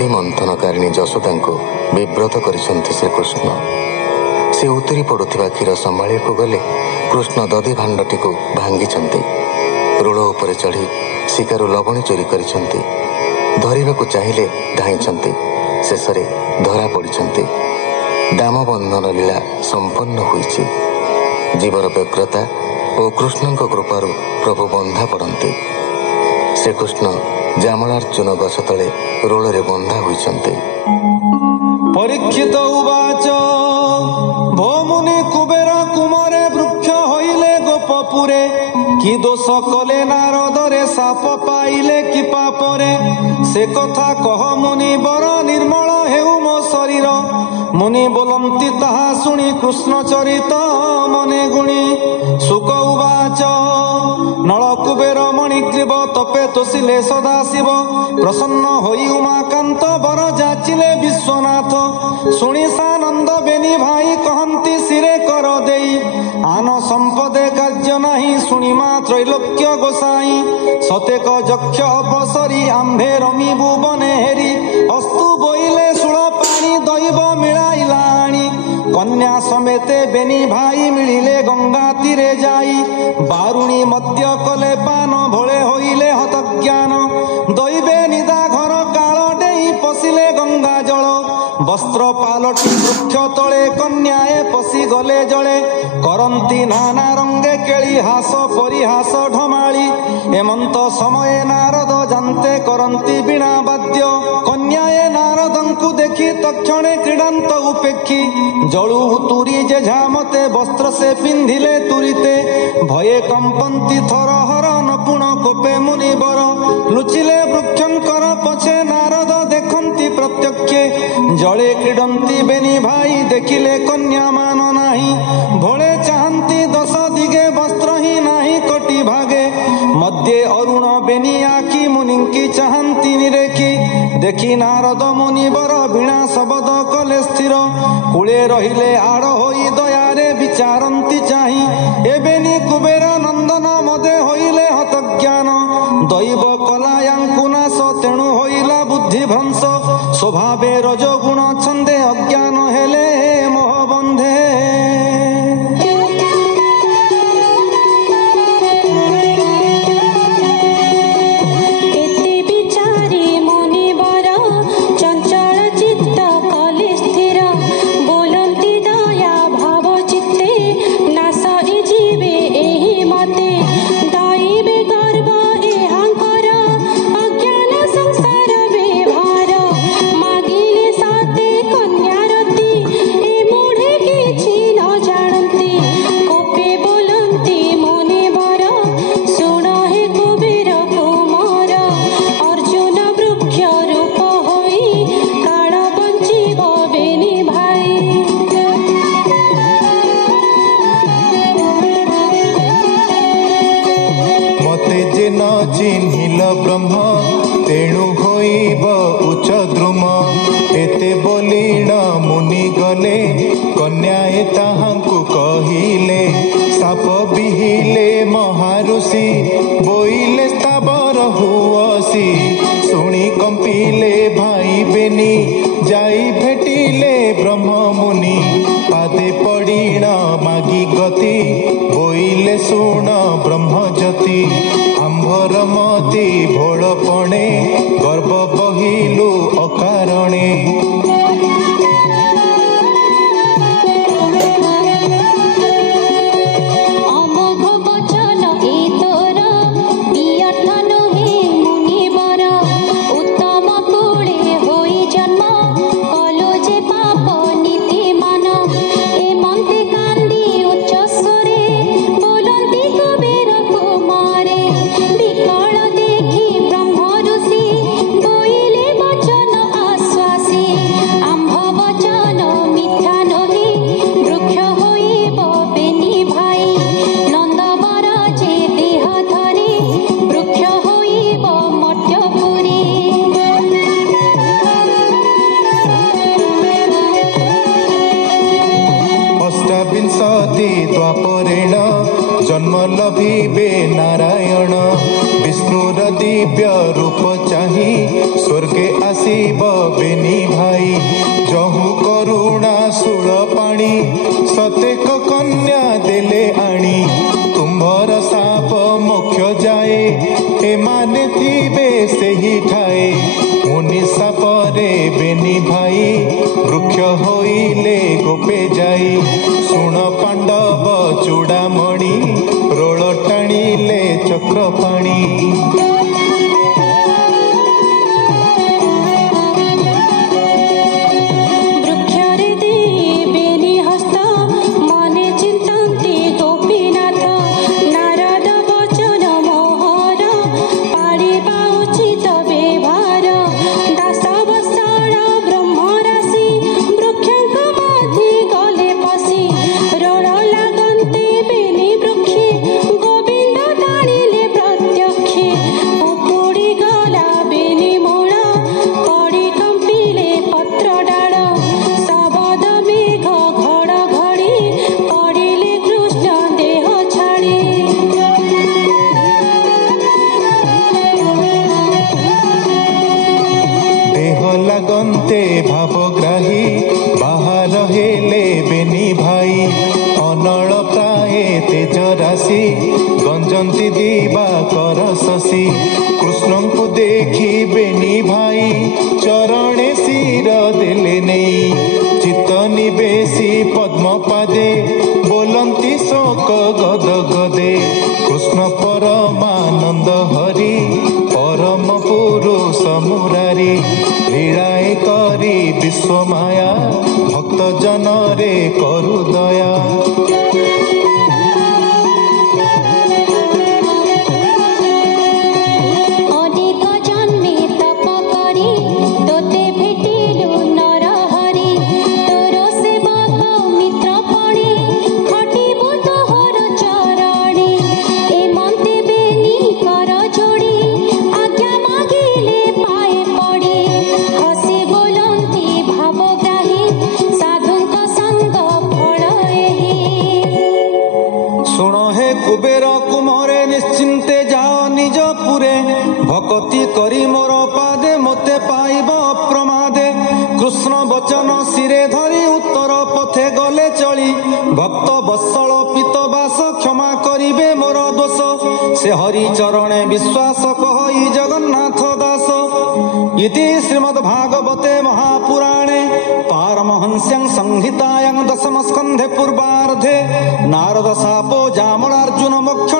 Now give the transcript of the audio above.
दधि मंथनकारिणी यशोदा को विव्रत करिसंति श्रीकृष्ण। से उतरी पड़ुथिबा क्षीर संभाळी को गले कृष्ण दधि भांडटी को भांगिछंती। रूढ़ उपरे चढ़ी शिकारु लवणी चोरी करिछंती। धरिबाकु चाहिले धाइछंती। शेषरे धरा पड़िछंती। दामबंधन लीला संपन्न होइछि। जीवर व्यग्रता और कृष्ण कृपारु प्रभु बंधा पड़ती। श्रीकृष्ण जामलार्जुन गछ तले रोलरे बंधा होइछंती। परीक्षित उवाच भोमुनि कुबेर कुमरे वृक्ष होइले गोपपुरे कि दोष कले नारदरे साप पाइले कि पापरे से कथा कह मुनि बर निर्मल हेउ मो शरीर मुनि बोलंती ताहा शुणी कृष्ण चरित मने गुणी सुक उवाच नल कुबेर मणिग्रीव तपे तोषिले सदाशिव प्रसन्न होई उमाकांत बर जाचिले विश्वनाथ शुणी सानंद बेनी भाई कहंती सिरे कर देई आन संपदे कार्य नाही शुणी मा त्रैलोक्य गोसाई सतेक यक्ष अपसरी आंभे रमी भुवने हेरी अस्तु बोइले सुळ पानी दैव मिलाइलाणी कन्या समेते बेनी भाई मिलिले गंगा तीरे जाई बारुणी मध्य कले पान भोले होइले हतज्ञान दैवे निदा घर काल डेई पशिले गंगा जल वस्त्र पालटी वृक्ष तले कन्याए पशि गले जले करंती नाना रंगे केली हास परिहास ढमाली एमंत समय नारद जानते करंती बिना वाद्य कन्याए नारदंकु देखी तक्षणे क्रीडांत उपेक्षी जलु तुरी जे झामते वस्त्र से पिंधिले तुरीते भये कंपंती थर हर नपुण कोपे मुनिवर लुचिले वृक्षंकर पछे नारद देखंती प्रत्यक्षे जले क्रीडंती बेनी भाई देखिले कन्या मान नाही भोले चाहंती दश दिगे वस्त्र ही नाही कोटि भागे मध्य अरुण बेनी आखी मुनिंकी चाहंती निरेखी देखी नारद मुनिवर वीणा शब्द कले स्थिर कूले रहिले आड़ होई दयारे विचारंती चाही एबेनी कुबेर नंदन मदे होइले हतज्ञान दैव कलायांकु नाश तेणु होइला बुद्धि भ्रंश स्वभावे रजोगुण छंदे अज्ञान हेले मोह बंधे चिन्हिल ब्रह्म तेणु होइब उच्च द्रुम एते बोलीण मुनि गले कन्याए ताहांकु कहिले साप बिहिले महाऋषि बोइले स्थावर हुअसी शुणी कंपिले भाई बेनी जाई भेटिले ब्रह्म मुनि पादे पड़ीण मागी गति बोइले शुण ब्रह्मज्योति आंभर मती भोलपणे गर्भ बहिलु अकारणे लभिबे नारायण विष्णुर दिव्य रूप चाही स्वर्गे आसीब बेनी भाई जहु करुणा सुळ पाणी सतेक कन्या देले आणी तुम्भर साप मोक्ष जाए एमाने थिबे सेही ठाए मुनि सापरे बेनी भाई वृक्ष होइले गोपे जाई सुण पांडव चूड़ामणि रोल टाणिले चक्र पाणी लगन्ते भावग्राही बाहर हेले बेनी भाई अनल प्राये तेज राशि गंजंती दिवा कर शशि कृष्ण को देखी बेनी भाई चरणे शिर देले नहीं चित्त निवेशी पद्म पादे बोलंती शोक गद गदे कृष्ण परमानंद हरि परम पुरुष मुरारी लीलाए करी विश्व माया भक्त जनरे करु दया कुबेर कुमरे निश्चिंते जाओ निज पुरे भक्ति करी मोर पादे मोते पाइब अप्रमादे कृष्ण वचन शिरे धरी उत्तर पथे गले चली भक्त बत्सल पितवास क्षमा करिबे मोर दोष से हरि चरणे विश्वास कहई जगन्नाथ दास इति श्रीमद्भागवते महापुराणे पारमहंस्यां संहितायां दशम स्कन्धे पूर्वार्धे नारद शापो जामलार्जुन मोक्ष